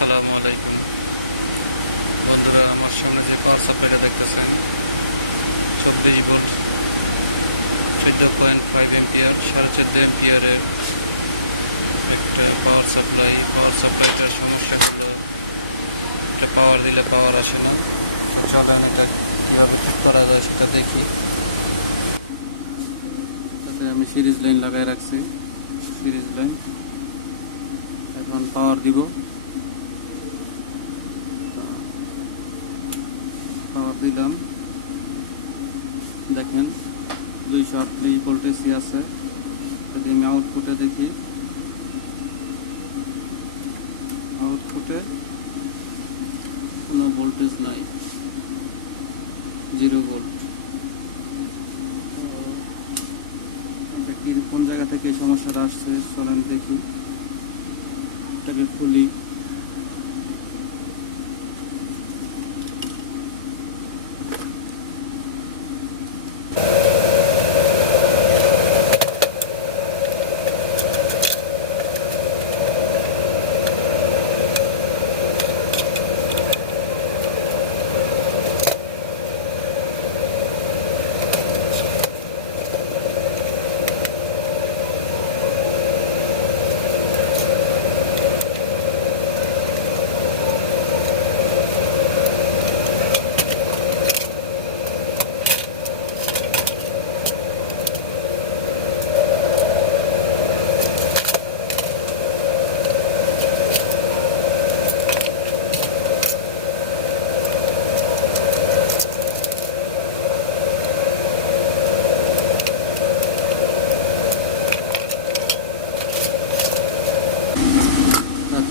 আসসালামু আলাইকুম বন্ধুরা, আমার সামনে যে পাওয়ার সাপ্লাইটা দেখতেছেন 24 ভোল্ট 14.5 এম্পিয়ার 14.5 এম্পিয়ারের একটা পাওয়ার সাপ্লাইটার সমস্যা হলো এটা পাওয়ার দিলে পাওয়ার আসে না। চলেন এটা কীভাবে ঠিক করা যায় সেটা দেখি। তাতে আমি সিরিজ লাইন লাগাই রাখছি, সিরিজ লাইন। এখন পাওয়ার দিব, পাওয়ার দিলাম। দেখেন 238 ভোল্ট এসি আছে। যদি আমি আউটপুটে দেখি, আউটপুটে কোনো ভোল্টেজ নাই, 0 ভোল্ট। কোন জায়গা থেকে এই সমস্যাটা আসছে চলেন দেখি। এটাকে খুলি,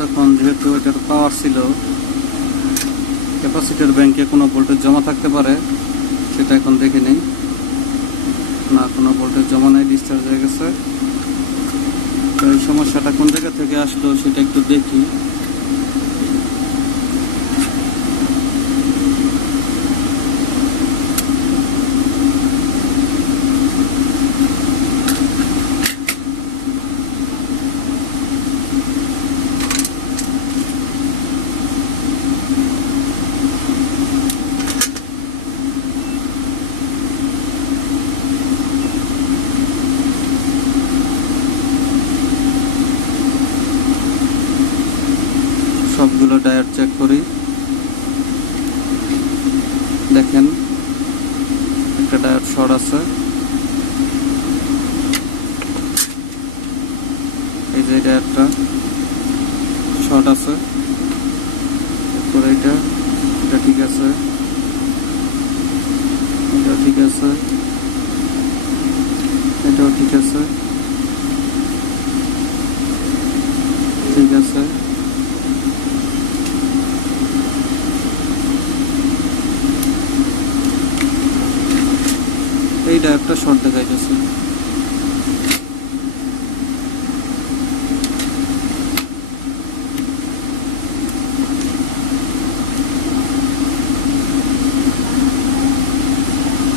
তখন যেহেতু এটার পাওয়ার ছিল, ক্যাপাসিটর ব্যাংকে কোনো ভোল্টেজ জমা থাকতে পারে, সেটা এখন দেখে নেই। না, কোনো ভোল্টেজ জমা নেই, ডিসচার্জ হয়ে গেছে। তো এই সমস্যাটা কোন জায়গা থেকে আসলো সেটা একটু দেখি। সবগুলো ডায়োড চেক করি। দেখেন একটা ডায়োড শর্ট আছে, এই যে ডায়োডটা শর্ট আছে। এরপরে এটা ঠিক আছে, এটা ঠিক আছে, এটাও ঠিক আছে, ঠিক আছে। এই ডায়োডটা শর্ট দেখাইতেছে।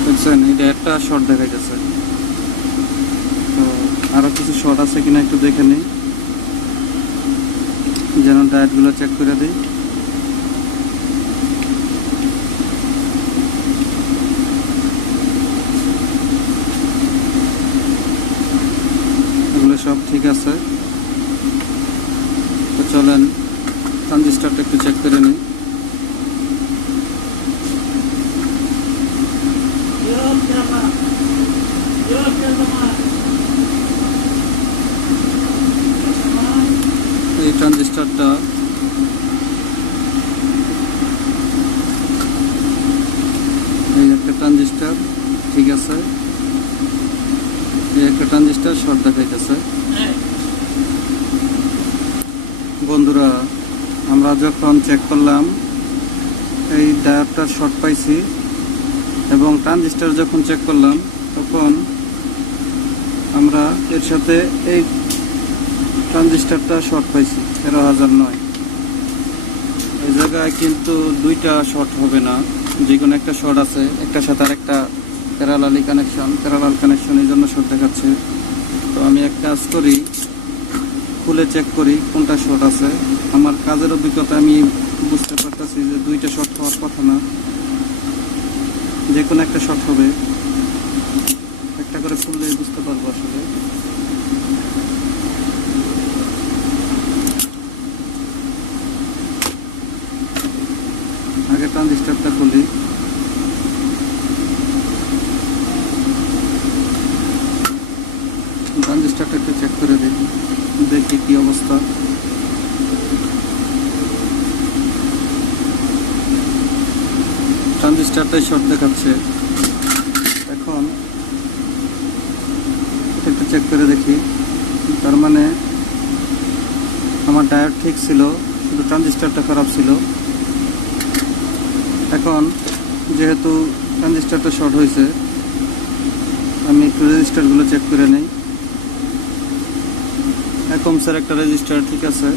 দেখছেন, এই ডায়োডটা শর্ট দেখাইতেছে। তো আরো কিছু শর্ট আছে কিনা একটু দেখে নিই, যেন ডায়োডগুলো চেক করে দিই। সব ঠিক আছে। তো চলেন ট্রানজিস্টরটা একটু চেক করে নিই। এই ট্রানজিস্টরটা এই একটা ট্রানজিস্টর ঠিক আছে, এই একটা ট্রানজিস্টর শর্ট দেখাইতেছে। বন্ধুরা, আমরা যখন চেক করলাম এই ডায়োডটার শর্ট পাইছি, এবং ট্রানজিস্টর যখন চেক করলাম তখন আমরা এর সাথে এই ট্রানজিস্টরটা শর্ট পাইছি 13,009। এই জায়গায় কিন্তু দুইটা শর্ট হবে না, যে কোনো একটা শর্ট আছে, একটার সাথে আর একটা প্যারালাল কানেকশন, এই জন্য শর্ট দেখাচ্ছে। তো আমি এক কাজ করি, খুলে চেক করি কোনটা শর্ট আছে। আমার কাজের অভিজ্ঞতা আমি বুঝতে পারতেছি যে দুইটা শর্ট হওয়ার কথা না, যে কোনো একটা শর্ট হবে। একটা করে খুললে বুঝতে পারবো আসলে। আগে ট্রানজিস্টরটা খুলি। ট্রানজিস্টরটা একটু চেক করে দেখি কি অবস্থা। ট্রানজিস্টরটাই শর্ট দেখাচ্ছে। এখন একটু চেক করে দেখি, তার মানে আমার ডায়োড ঠিক ছিল, শুধু ট্রানজিস্টরটা খারাপ ছিল। এখন যেহেতু ট্রানজিস্টরটা শর্ট হয়েছে, আমি একটু রেজিস্টারগুলো চেক করে নেই। একমসের একটা রেজিস্টার ঠিক আছে,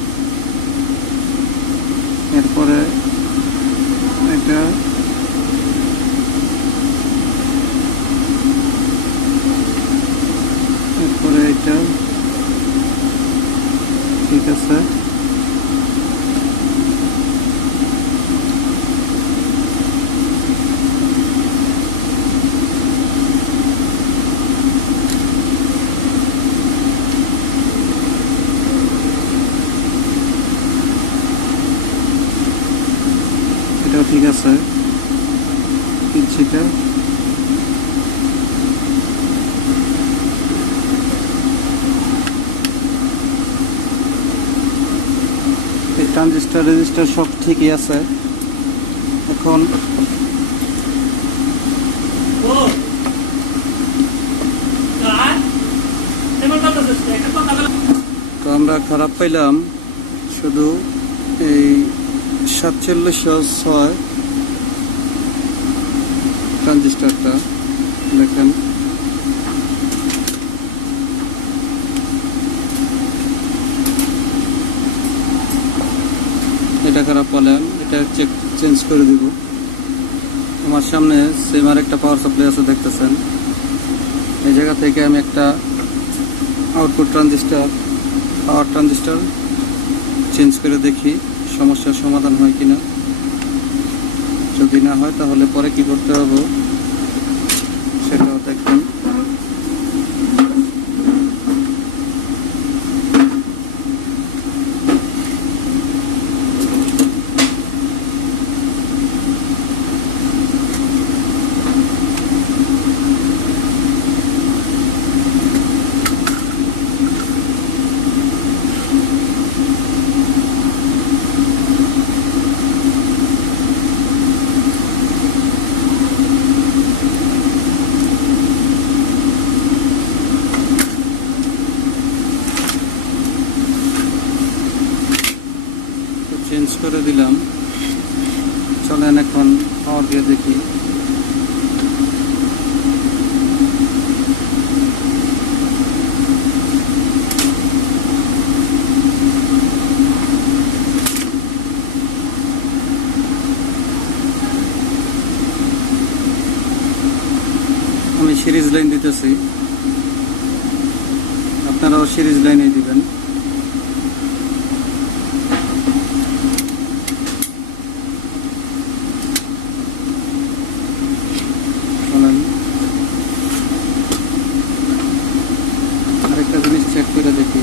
এরপরে এটা এটা ঠিক আছে। এটাও ঠিক আছে। সেটা ট্রানজিস্টর রেজিস্টার সব ঠিকই আছে। এখন তো আমরা খারাপ পাইলাম শুধু এই 4706 ট্রানজিস্টরটা। দেখেন এটা খারাপ পাইলাম, এটা চেঞ্জ করে দিব। আমার সামনে সেম আর একটা পাওয়ার সাপ্লাই আছে দেখতেছেন। এই জায়গা থেকে আমি একটা আউটপুট পাওয়ার ট্রানজিস্টর চেঞ্জ করে দেখি সমস্যার সমাধান হয় কিনা। যদি না হয় তাহলে পরে কি করতে হবে সেটাও দেখবেন। চেঞ্জ করে দিলাম। চলেন এখন পাওয়ার দিয়ে দেখি। আমি সিরিজ লাইন দিতেছি, আপনারাও সিরিজ লাইনে দিবেন। আরেকটা জিনিস চেক করে দেখি।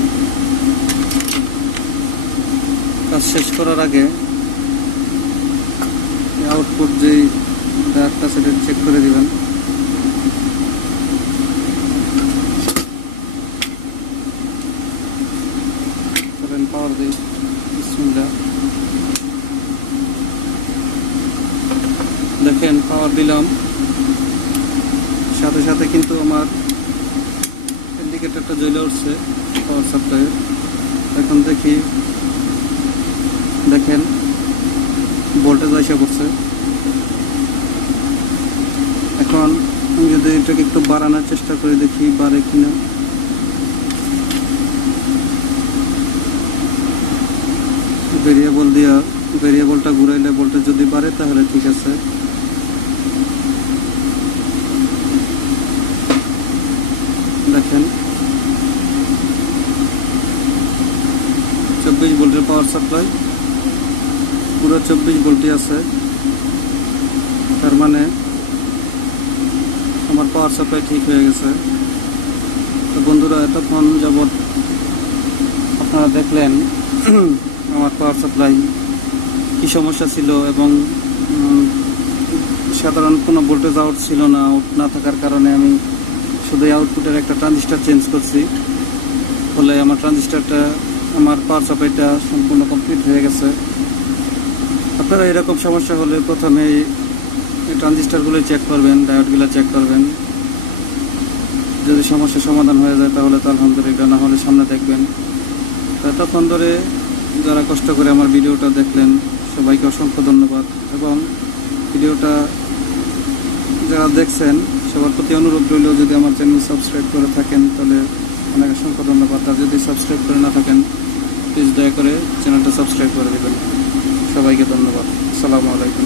কাজ শেষ করার আগে আউটপুট যেই ডায়োডটা সেটা চেক করে দিবেন। চলেন পাওয়ার দিই। বিসমিল্লাহ। দেখেন পাওয়ার দিলাম, সাথে সাথে কিন্তু আমার ইন্ডিকেটরটা জ্বলে উঠছে পাওয়ার সাপ্লাইয়ের। এখন দেখেন ভোল্টেজ এসে পড়ছে। এখন আমি যদি এটাকে একটু বাড়ানোর চেষ্টা করে দেখি বাড়ে কিনা। ভেরিয়েবলটা ঘুরাইলে ভোল্টেজ যদি বাড়ে তাহলে ঠিক আছে। দেখেন 24 ভোল্টের পাওয়ার সাপ্লাই, পুরো 24 ভোল্টই আছে। তার মানে আমার পাওয়ার সাপ্লাই ঠিক হয়ে গেছে। তো বন্ধুরা, এতক্ষণ যাবৎ আপনারা দেখলেন আমার পাওয়ার সাপ্লাই কী সমস্যা ছিল, এবং সাধারণ কোনো ভোল্টেজ আউট ছিল না। আউট না থাকার কারণে আমি শুধু আউটপুটের একটা ট্রানজিস্টার চেঞ্জ করছি, ফলে আমার আমার পাওয়ার সাপ্লাইটা সম্পূর্ণ কমপ্লিট হয়ে গেছে। আপনারা এরকম সমস্যা হলে প্রথমে এই ট্রানজিস্টারগুলো চেক করবেন, ডায়োডগুলো চেক করবেন। যদি সমস্যার সমাধান হয়ে যায় তাহলে তো আলহামদুলিল্লাহ, না হলে সামনে দেখবেন। এতক্ষণ ধরে যারা কষ্ট করে আমার ভিডিওটা দেখলেন সবাইকে অসংখ্য ধন্যবাদ, এবং ভিডিওটা যারা দেখছেন সবার প্রতি অনুরোধ রইল, যদি আমার চ্যানেল সাবস্ক্রাইব করে থাকেন তাহলে অনেক অসংখ্য ধন্যবাদ। আর যদি সাবস্ক্রাইব করে না থাকেন প্লিজ দয়া করে চ্যানেলটা সাবস্ক্রাইব করে দেবেন। সবাইকে ধন্যবাদ। আসসালামু আলাইকুম।